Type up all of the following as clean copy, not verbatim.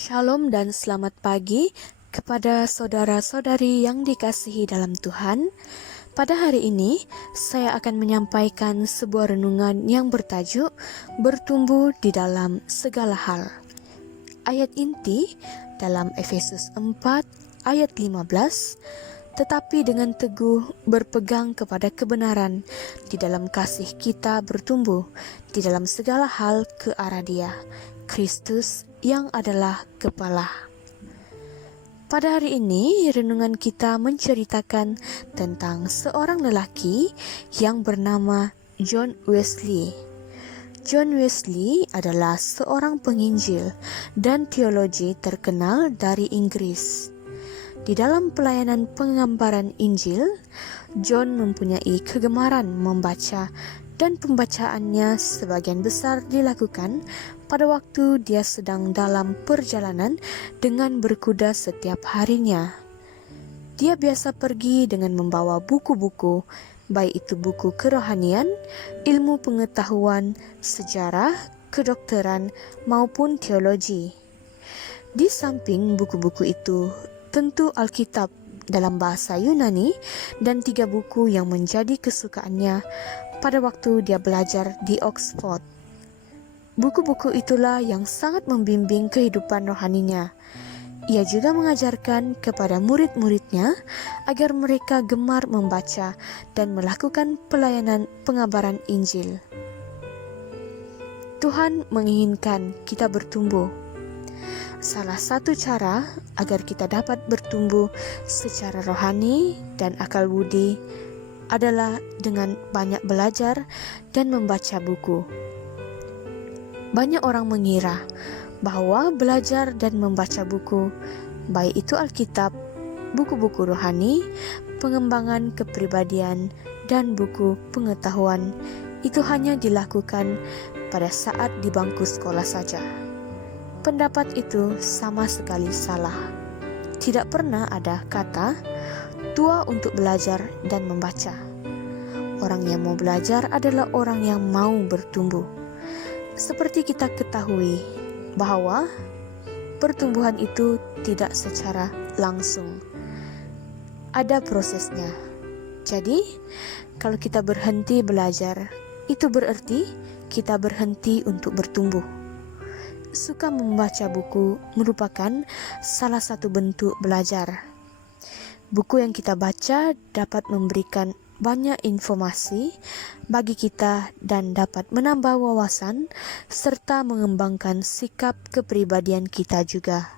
Shalom dan selamat pagi kepada saudara-saudari yang dikasihi dalam Tuhan. Pada hari ini, saya akan menyampaikan sebuah renungan yang bertajuk Bertumbuh di dalam segala hal. Ayat inti dalam Efesus 4 ayat 15, tetapi dengan teguh berpegang kepada kebenaran, di dalam kasih kita bertumbuh di dalam segala hal ke arah Dia, Kristus yang adalah kepala. Pada hari ini, renungan kita menceritakan tentang seorang lelaki yang bernama John Wesley. John Wesley adalah seorang penginjil dan teologi terkenal dari Inggris. Di dalam pelayanan penggambaran Injil, John mempunyai kegemaran membaca, dan pembacaannya sebagian besar dilakukan pada waktu dia sedang dalam perjalanan dengan berkuda setiap harinya. Dia biasa pergi dengan membawa buku-buku, baik itu buku kerohanian, ilmu pengetahuan, sejarah, kedokteran, maupun teologi. Di samping buku-buku itu, tentu Alkitab dalam bahasa Yunani dan 3 buku yang menjadi kesukaannya pada waktu dia belajar di Oxford. Buku-buku itulah yang sangat membimbing kehidupan rohaninya. Ia juga mengajarkan kepada murid-muridnya agar mereka gemar membaca dan melakukan pelayanan pengabaran Injil. Tuhan menginginkan kita bertumbuh. Salah satu cara agar kita dapat bertumbuh secara rohani dan akal budi adalah dengan banyak belajar dan membaca buku. Banyak orang mengira bahwa belajar dan membaca buku, baik itu Alkitab, buku-buku rohani, pengembangan kepribadian, dan buku pengetahuan, itu hanya dilakukan pada saat di bangku sekolah saja. Pendapat itu sama sekali salah. Tidak pernah ada kata tua untuk belajar dan membaca. Orang yang mau belajar adalah orang yang mau bertumbuh. Seperti kita ketahui bahwa pertumbuhan itu tidak secara langsung. Ada prosesnya. Jadi, kalau kita berhenti belajar, itu berarti kita berhenti untuk bertumbuh. Suka membaca buku merupakan salah satu bentuk belajar. Buku yang kita baca dapat memberikan banyak informasi bagi kita dan dapat menambah wawasan serta mengembangkan sikap kepribadian kita juga.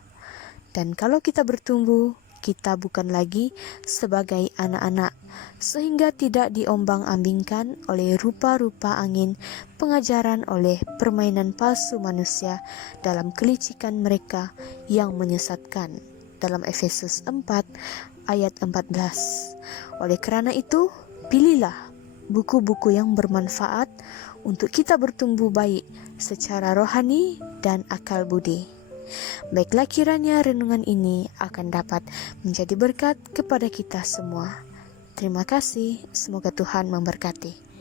Dan kalau kita bertumbuh, kita bukan lagi sebagai anak-anak, sehingga tidak diombang-ambingkan oleh rupa-rupa angin pengajaran oleh permainan palsu manusia dalam kelicikan mereka yang menyesatkan. Dalam Efesus 4 ayat 14. Oleh karena itu, pilihlah buku-buku yang bermanfaat untuk kita bertumbuh baik secara rohani dan akal budi. Baiklah, kiranya renungan ini akan dapat menjadi berkat kepada kita semua. Terima kasih, semoga Tuhan memberkati.